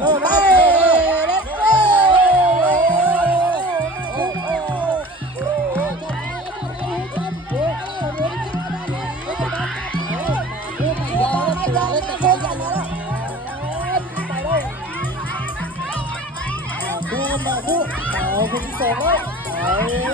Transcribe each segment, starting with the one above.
เริ่มไปแล้วเล็กโก้โอ้โหดูกันแบบพูดเอาคุณส่งแล้วไป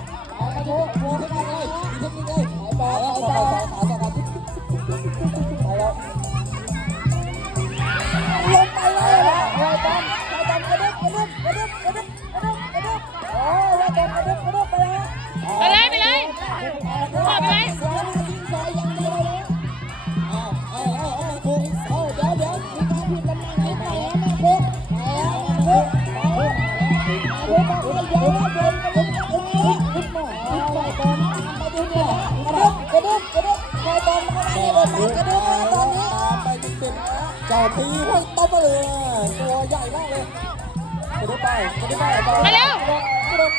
เจ้าตีห้อยต้มมาเลยตัวใหญ่มากเลยกระดึ๊บไปกระดึ๊บไปไปเร็วกระดึ๊บ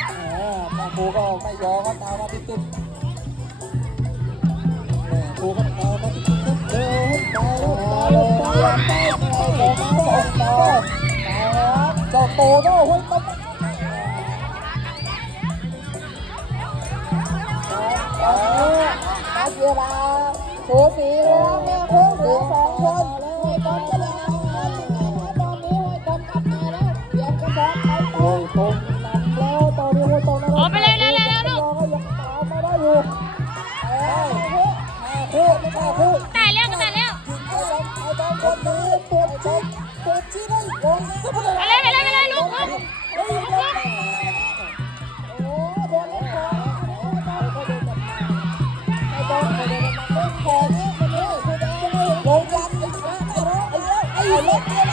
แม่ครูก็ไม่ยอมก็ตามมาติดๆแม่ครูก็ตามมาติดๆครับเดินไปเดินไปเดินไปเดินไปเดินไปเจ้าโตก็ห้อยต้ม นักเวลาสูสีแล้วแม่เพิ่งเหลือสองคนห้อยตอนก็เลยตอนนี้ห้อยตอนกลับมาแล้วเปลี่ยนกระสอบไปต่อโอ้ยตรงนั้นแล้วตอนนี้ห้อยต้มนะโอ้ไปเลยเร็วเร็วเร็วลูกก็ยังตามมาได้อยู่เอ้ยห้าคู่ห้าคู่ตายแล้วก็ตายแล้วไอ้ดำไอ้ดำคนนี้ ไอ้